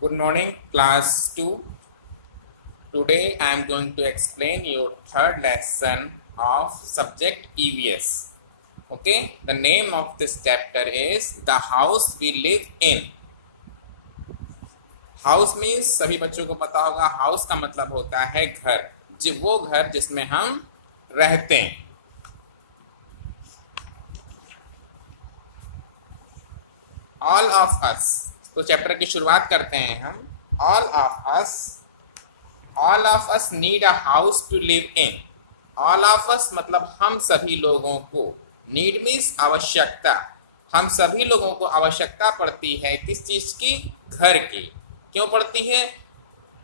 Good morning, class 2. Today I am going to explain your third lesson of subject EVS. Okay, the name of this chapter is The House We Live In. House means सभी बच्चों को पता होगा, house का मतलब होता है घर, वो घर जिसमें हम रहते हैं। ऑल ऑफ अस, तो चैप्टर की शुरुआत करते हैं हम। All of us need a house to live in. All of us मतलब हम सभी लोगों को, नीड मीन्स आवश्यकता, हम सभी लोगों को आवश्यकता पड़ती है किस चीज की? घर की। क्यों पड़ती है?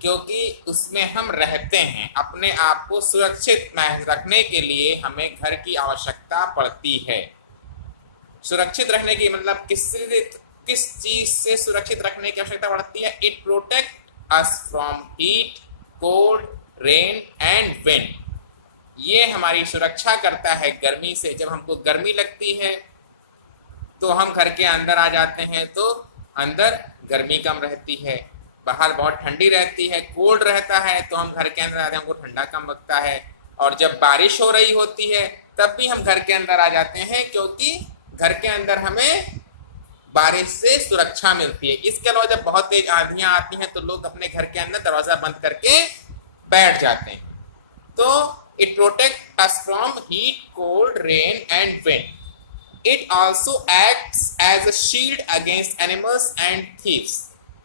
क्योंकि उसमें हम रहते हैं। अपने आप को सुरक्षित रखने के लिए हमें घर की आवश्यकता पड़ती है। सुरक्षित रखने की मतलब किस चीज से सुरक्षित रखने की आवश्यकता पड़ती है? It protect us from heat, cold, rain and wind. ये हमारी सुरक्षा करता है गर्मी से। जब हमको गर्मी लगती है तो हम घर के अंदर आ जाते हैं, तो अंदर गर्मी कम रहती है, बाहर बहुत ठंडी रहती है, कोल्ड रहता है, तो हम घर के अंदर आते हैं, हमको ठंडा कम लगता है। और जब बारिश हो रही होती है तब भी हम घर के अंदर आ जाते हैं, क्योंकि घर के अंदर हमें बारिश से सुरक्षा मिलती है। इसके अलावा जब बहुत तेज आंधियां आती हैं तो लोग अपने घर के अंदर दरवाजा बंद करके बैठ जाते हैं। तो it protect us from heat, cold, rain and wind. It also acts as a shield against animals and thieves.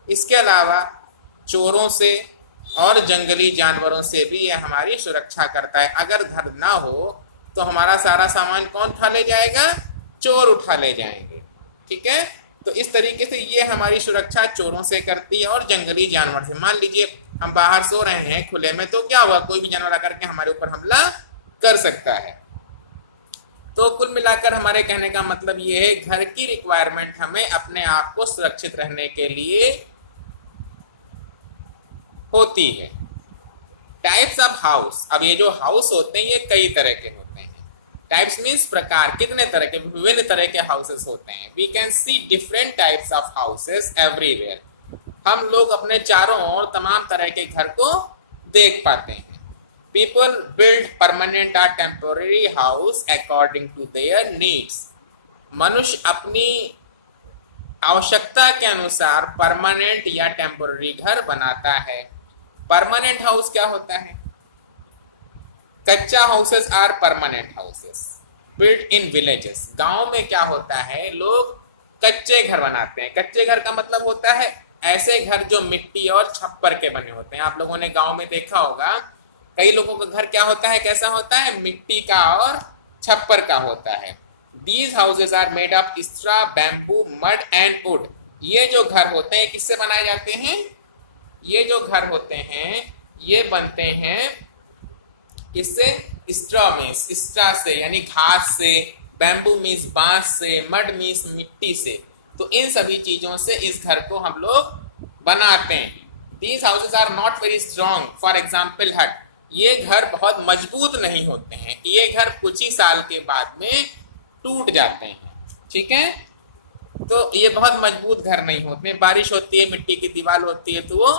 इसके अलावा चोरों से और जंगली जानवरों से भी यह हमारी सुरक्षा करता है। अगर घर ना हो तो हमारा सारा सामान कौन उठा ले जाएगा? चोर उठा ले जाएंगे। ठीक है, तो इस तरीके से ये हमारी सुरक्षा चोरों से करती है और जंगली जानवर से। मान लीजिए हम बाहर सो रहे हैं खुले में, तो क्या हुआ? कोई भी जानवर आकर के हमारे ऊपर हमला कर सकता है। तो कुल मिलाकर हमारे कहने का मतलब ये है, घर की रिक्वायरमेंट हमें अपने आप को सुरक्षित रहने के लिए होती है। टाइप्स ऑफ हाउस, अब ये जो हाउस होते हैं ये कई तरह के होते हैं। टाइप्स मीन्स प्रकार, कितने तरह के, विभिन्न तरह के हाउसेस होते हैं। We can see different types of houses everywhere. हम लोग अपने चारों ओर तमाम तरह के घर को देख पाते हैं। पीपल बिल्ड परमानेंट और temporary house according to their needs. मनुष्य अपनी आवश्यकता के अनुसार परमानेंट या टेम्पोररी घर बनाता है। परमानेंट हाउस क्या होता है? Kachcha houses are permanent houses build in villages. गांव में क्या होता है, लोग कच्चे घर बनाते हैं। कच्चे घर का मतलब होता है ऐसे घर जो मिट्टी और छप्पर के बने होते हैं। आप लोगों ने गांव में देखा होगा, कई लोगों का घर क्या होता है, कैसा होता है? मिट्टी का और छप्पर का होता है। These houses are made of straw, bamboo, mud and wood. ये जो घर होते हैं किससे बनाए जाते हैं? ये जो घर होते हैं ये बनते हैं किससे? स्ट्रॉ मीन्स स्ट्रा से, यानी घास से, बैम्बू मीन्स बांस से, मड मीन्स मिट्टी से। तो इन सभी चीजों से इस घर को हम लोग बनाते हैं। These houses are not very strong. For example, hut. ये घर बहुत मजबूत नहीं होते हैं। ये घर कुछ ही साल के बाद में टूट जाते हैं। ठीक है, तो ये बहुत मजबूत घर नहीं होते। बारिश होती है, मिट्टी की दीवार होती है तो वो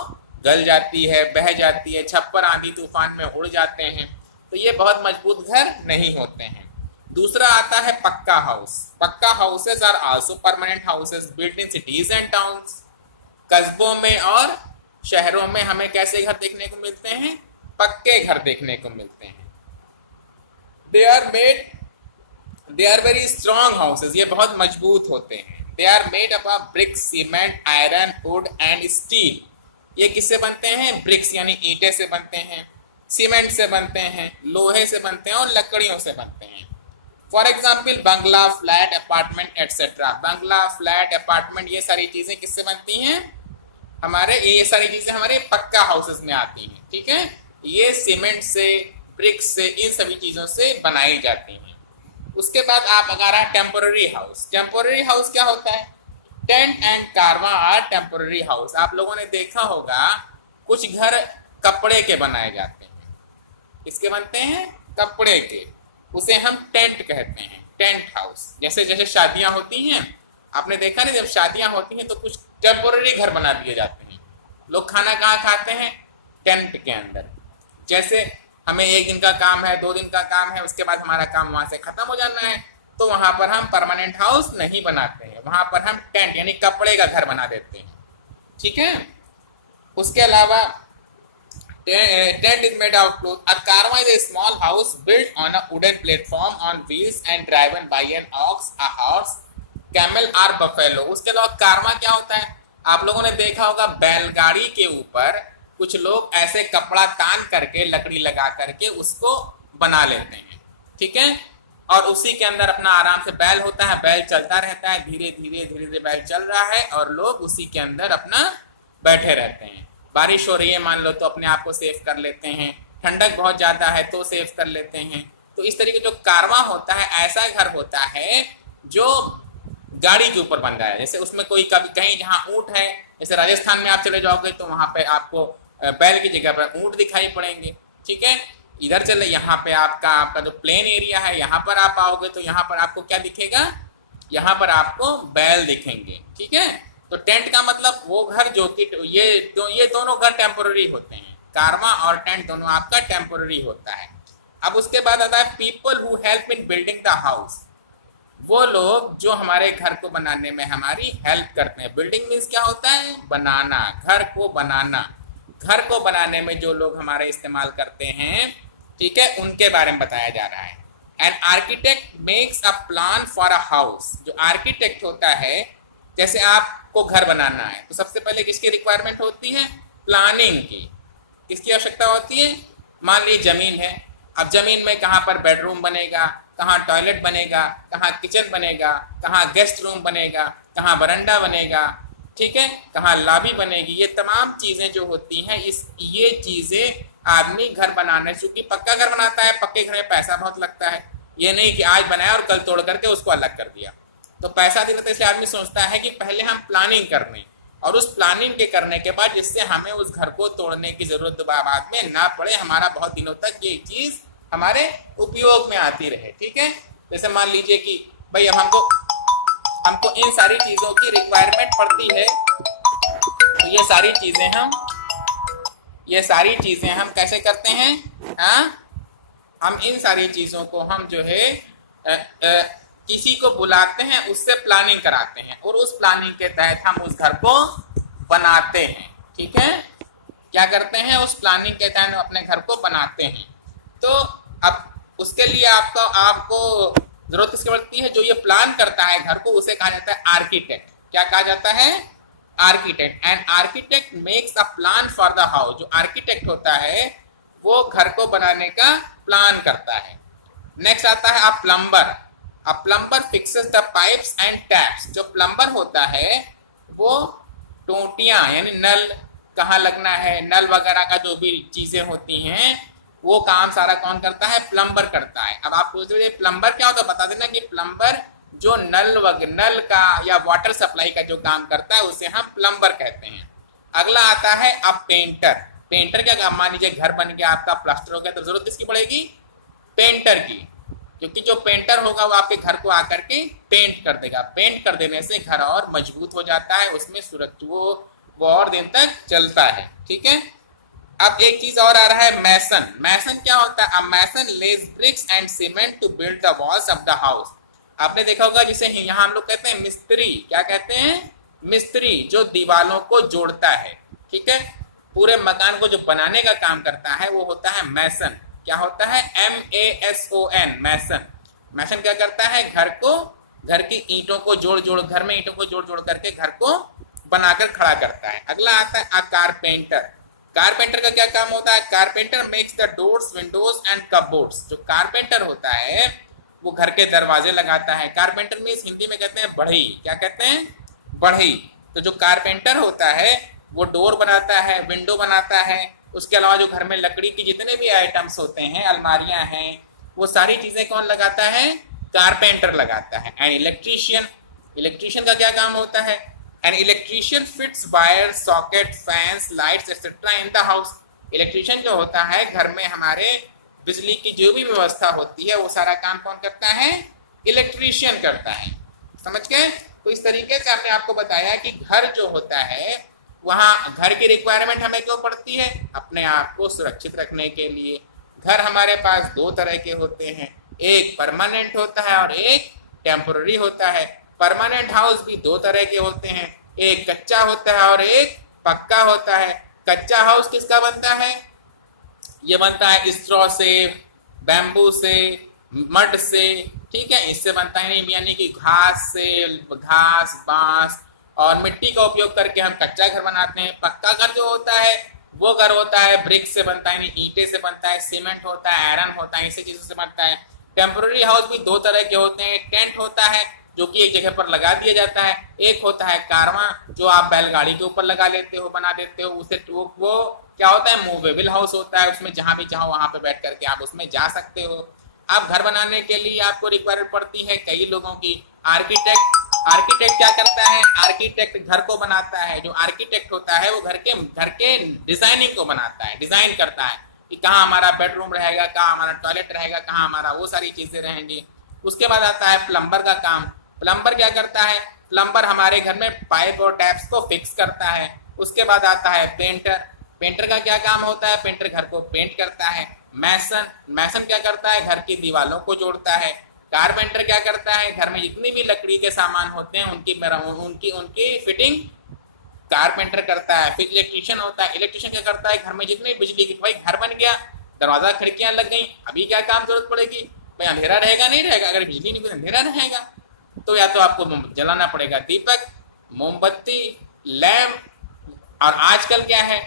गल जाती है, बह जाती है, छप्पर आंधी तूफान में उड़ जाते हैं। तो ये बहुत मजबूत घर नहीं होते हैं। दूसरा आता है pucca house. Pucca houses are also permanent houses built in cities and towns. कस्बों में और शहरों में हमें कैसे घर देखने को मिलते हैं? पक्के घर देखने को मिलते हैं। They are very strong houses. ये बहुत मजबूत होते हैं। They are made up of bricks, cement, iron, wood and steel. ये किससे बनते हैं? ब्रिक्स यानी ईंटे से बनते हैं, सीमेंट से बनते हैं, लोहे से बनते हैं और लकड़ियों से बनते हैं। For example Bangla, flat, apartment etcetera. Bangla, flat, apartment ये सारी चीजें किससे बनती हैं? ये सारी चीजें हमारे पक्का हाउसेस में आती हैं। ठीक है, ये सीमेंट से, ब्रिक्स से, इन सभी चीजों से बनाई जाती हैं। उसके बाद आप अगर है टेम्पोररी हाउस। टेम्पोररी हाउस क्या होता है? टेंट एंड कारवा आर टेम्पोररी हाउस। आप लोगों ने देखा होगा कुछ घर कपड़े के बनाए जाते हैं। किसके बनते हैं? कपड़े के। उसे हम टेंट कहते हैं, टेंट हाउस। जैसे जैसे शादियां होती हैं, आपने देखा नहीं, जब शादियां होती हैं तो कुछ टेम्पोररी घर बना दिए जाते हैं। लोग खाना कहाँ खाते हैं? टेंट के अंदर। जैसे हमें 1 दिन का काम है, 2 दिन का काम है, उसके बाद हमारा काम वहां से खत्म हो जाना है, तो वहां पर हम परमानेंट हाउस नहीं बनाते हैं, वहां पर हम टेंट यानी कपड़े का घर बना देते हैं। ठीक है। उसके अलावा tent is made of cloth. A karma is a small house built on a wooden platform on wheels and driven by an ox, a horse, camel or buffalo. उसके अलावा karma क्या होता है? आप लोगों ने देखा होगा बैलगाड़ी के ऊपर कुछ लोग ऐसे कपड़ा तान करके लकड़ी लगा करके उसको बना लेते हैं। ठीक है। और उसी के अंदर अपना आराम से बैल होता है, बैल चलता रहता है, धीरे धीरे बैल चल रहा है और लोग उसी के अंदर अपना बैठे रहते हैं। बारिश हो रही है मान लो तो अपने आप को सेव कर लेते हैं, ठंडक बहुत ज़्यादा है तो सेव कर लेते हैं। तो इस तरीके जो कारवा होता है ऐसा घर होता है जो गाड़ी के ऊपर बन रहा है। जैसे उसमें कोई कभी कहीं जहाँ ऊँट है, जैसे राजस्थान में आप चले जाओगे तो वहाँ पे आपको बैल की जगह पर ऊँट दिखाई पड़ेंगे। ठीक है। इधर चले यहाँ पे आपका जो प्लेन एरिया है यहाँ पर आप आओगे तो यहाँ पर आपको क्या दिखेगा? यहाँ पर आपको बैल दिखेंगे। ठीक है। तो टेंट का मतलब वो घर जो कि ये दोनों घर टेम्पोररी होते हैं, कारवा और टेंट दोनों आपका टेम्पोररी होता है। अब उसके बाद आता है people who help in building the house. वो लोग जो हमारे घर को बनाने में हमारी हेल्प करते हैं। बिल्डिंग मीन्स क्या होता है? बनाना, घर को बनाना। घर को बनाने में जो लोग हमारे इस्तेमाल करते हैं, ठीक है, उनके बारे में बताया जा रहा है। An architect makes a plan for a house. जो आर्किटेक्ट होता है, जैसे आपको घर बनाना है तो सबसे पहले किसकी रिक्वायरमेंट होती है? प्लानिंग की। किसकी आवश्यकता होती है? मान लीजिए जमीन है, अब जमीन में कहाँ पर बेडरूम बनेगा, कहाँ टॉयलेट बनेगा, कहाँ किचन बनेगा, कहाँ गेस्ट रूम बनेगा, कहाँ बरंडा बनेगा, ठीक है, कहाँ लॉबी बनेगी। ये तमाम चीज़ें जो होती हैं ये चीज़ें आदमी घर बनाने, चूंकि पक्का घर बनाता है, पक्के घर में पैसा बहुत लगता है। ये नहीं कि आज बनाया और कल तोड़ करके उसको अलग कर दिया, तो पैसा देना, तो इसलिए आदमी सोचता है कि पहले हम प्लानिंग कर लें और उस प्लानिंग के करने के बाद जिससे हमें उस घर को तोड़ने की जरूरत बाद में ना पड़े, हमारा बहुत दिनों तक ये चीज़ हमारे उपयोग में आती रहे। ठीक है। जैसे मान लीजिए कि भाई अब हमको इन सारी चीज़ों की रिक्वायरमेंट पड़ती है, तो ये सारी चीज़ें हम कैसे करते हैं? हम इन सारी चीज़ों को हम जो है किसी को बुलाते हैं, उससे प्लानिंग कराते हैं और उस प्लानिंग के तहत हम उस घर को बनाते हैं। ठीक है। क्या करते हैं? उस प्लानिंग के तहत अपने घर को बनाते हैं। तो अब उसके लिए आपको जरूरत किसकी पड़ती है? जो ये प्लान करता है घर को, उसे कहा जाता है आर्किटेक्ट। क्या कहा जाता है? Architect. And architect makes a plan for the house. जो आर्किटेक्ट होता है वो घर को बनाने का प्लान करता है। नेक्स्ट आता है a plumber. A plumber fixes the pipes and taps. जो प्लम्बर होता है वो टोटियां यानी नल कहाँ लगना है, नल वगैरह का जो भी चीजें होती हैं वो काम सारा कौन करता है? प्लम्बर करता है। अब आप पूछ रहे प्लम्बर क्या होता है, बता देना कि प्लम्बर जो नल का या वाटर सप्लाई का जो काम करता है उसे हम प्लम्बर कहते हैं। अगला आता है अब पेंटर। पेंटर क्या काम? मान लीजिए घर बन गया आपका, प्लास्टर हो गया, तो जरूरत किसकी पड़ेगी? पेंटर की, क्योंकि जो पेंटर होगा वो आपके घर को आकर के पेंट कर देगा। पेंट कर देने से घर और मजबूत हो जाता है, उसमें सुरक्षित वो और दिन तक चलता है। ठीक है। अब एक चीज और आ रहा है मैसन। मैसन क्या होता है? Mason lays bricks and cement to build the walls of the house. आपने देखा होगा जिसे यहाँ हम लोग कहते हैं मिस्त्री। क्या कहते हैं? मिस्त्री, जो दीवालों को जोड़ता है। ठीक है। पूरे मकान को जो बनाने का काम करता है वो होता है मैसन। क्या होता है? MASON, मैसन। मैसन क्या करता है? घर की ईंटों को घर में ईंटों को जोड़ करके घर को बनाकर खड़ा करता है। अगला आता है अ कारपेंटर। कारपेंटर का क्या काम होता है? Carpenter makes the doors, Windows and cupboards. जो कारपेंटर होता है वो घर के दरवाजे लगाता है। कारपेंटर मीन्स हिंदी में कहते हैं बढ़ई। क्या कहते हैं? बढ़ई। तो जो कारपेंटर होता है वो डोर बनाता है, विंडो बनाता है। उसके अलावा जो घर में लकड़ी की जितने भी आइटम्स होते हैं, अलमारियां हैं, वो सारी चीजें कौन लगाता है? कारपेंटर लगाता है। एंड इलेक्ट्रीशियन का क्या काम होता है? An electrician fits wire, socket, fans, lights etcetera in the house. Electrician जो होता है घर में हमारे बिजली की जो भी व्यवस्था होती है वो सारा काम कौन करता है? इलेक्ट्रीशियन करता है। समझ गए? तो इस तरीके से हमने आपको बताया कि घर जो होता है वहाँ घर की रिक्वायरमेंट हमें क्यों पड़ती है? अपने आप को सुरक्षित रखने के लिए। घर हमारे पास दो तरह के होते हैं, एक परमानेंट होता है और एक टेम्पोररी होता है। परमानेंट हाउस भी दो तरह के होते हैं, एक कच्चा होता है और एक पक्का होता है। कच्चा हाउस किसका बनता है? ये बनता है स्ट्रॉ से, बैम्बू से, मड से, ठीक है, इससे बनता है। नहीं यानी कि घास से, घास, बांस और मिट्टी का उपयोग करके हम कच्चा घर बनाते हैं। पक्का घर जो होता है वो घर होता है ब्रिक से बनता है, यानी ईंटे से बनता है, सीमेंट होता है, आयरन होता है, इसी चीजों से बनता है। टेम्पोररी हाउस भी दो तरह के होते हैं, टेंट होता है जो कि एक जगह पर लगा दिया जाता है, एक होता है कारवां जो आप बैलगाड़ी के ऊपर लगा लेते हो, बना देते हो उसे। वो क्या होता है? मूवेबल हाउस होता है, उसमें जहां भी चाहो वहां पे बैठ करके आप उसमें जा सकते हो। आप घर बनाने के लिए आपको रिक्वायरमेंट पड़ती है कई लोगों की। आर्किटेक्ट क्या करता है? आर्किटेक्ट घर को बनाता है। जो आर्किटेक्ट होता है वो घर के डिजाइनिंग को बनाता है, डिजाइन करता है कि कहाँ हमारा बेडरूम रहेगा, कहाँ हमारा टॉयलेट रहेगा, कहाँ हमारा वो सारी चीजें रहेंगी। उसके बाद आता है प्लम्बर का काम। प्लम्बर क्या करता है? प्लम्बर हमारे घर में पाइप और टैप्स को फिक्स करता है। उसके बाद आता है पेंटर। पेंटर का क्या काम होता है? पेंटर घर को पेंट करता है। मैसन क्या करता है? घर की दीवारों को जोड़ता है। कारपेंटर क्या करता है? घर में जितनी भी लकड़ी के सामान होते हैं उनकी फिटिंग कारपेंटर करता है। फिर इलेक्ट्रिशियन होता है। इलेक्ट्रिशियन क्या करता है? घर में जितनी बिजली की, भाई घर बन गया, दरवाजा खिड़कियां लग गई, अभी क्या काम जरूरत पड़ेगी? भाई अंधेरा रहेगा नहीं रहेगा? अगर बिजली नहीं, अंधेरा रहेगा, तो या तो आपको जलाना पड़ेगा दीपक, मोमबत्ती, लैम्प, और आजकल क्या है?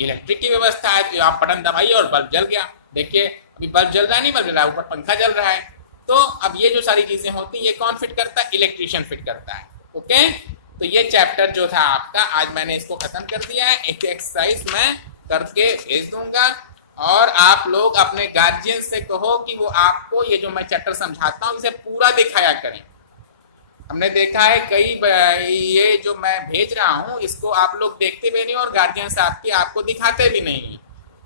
इलेक्ट्रिक की व्यवस्था है कि आप बटन दबाइए और बल्ब जल गया। देखिए अभी बल्ब जल रहा है, नहीं बल्ब जल रहा है, ऊपर पंखा चल रहा है। तो अब ये जो सारी चीजें होती हैं ये कौन फिट करता है? इलेक्ट्रिशियन फिट करता है। ओके, तो ये चैप्टर जो था आपका आज मैंने इसको खत्म कर दिया है। एक एक्सरसाइज मैं करके भेज दूंगा और आप लोग अपने गार्जियन से कहो कि वो आपको ये जो मैं चैप्टर समझाता हूँ इसे पूरा दिखाया करें। हमने देखा है ये जो मैं भेज रहा हूँ इसको आप लोग देखते भी नहीं और गार्जियन से आपके आपको दिखाते भी नहीं।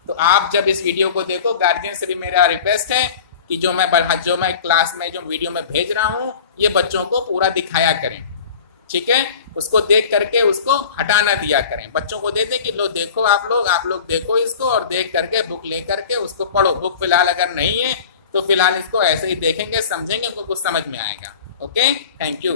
तो आप जब इस वीडियो को देखो, गार्जियन से भी मेरा रिक्वेस्ट है कि जो मैं क्लास में जो वीडियो में भेज रहा हूँ ये बच्चों को पूरा दिखाया करें, ठीक है? उसको देख करके उसको हटा ना दिया करें। बच्चों को दे दें कि लो देखो आप लोग देखो इसको, और देख करके बुक ले करके उसको पढ़ो। बुक फिलहाल अगर नहीं है तो फिलहाल इसको ऐसे ही देखेंगे, समझेंगे, उनको कुछ समझ में आएगा। Okay, thank you.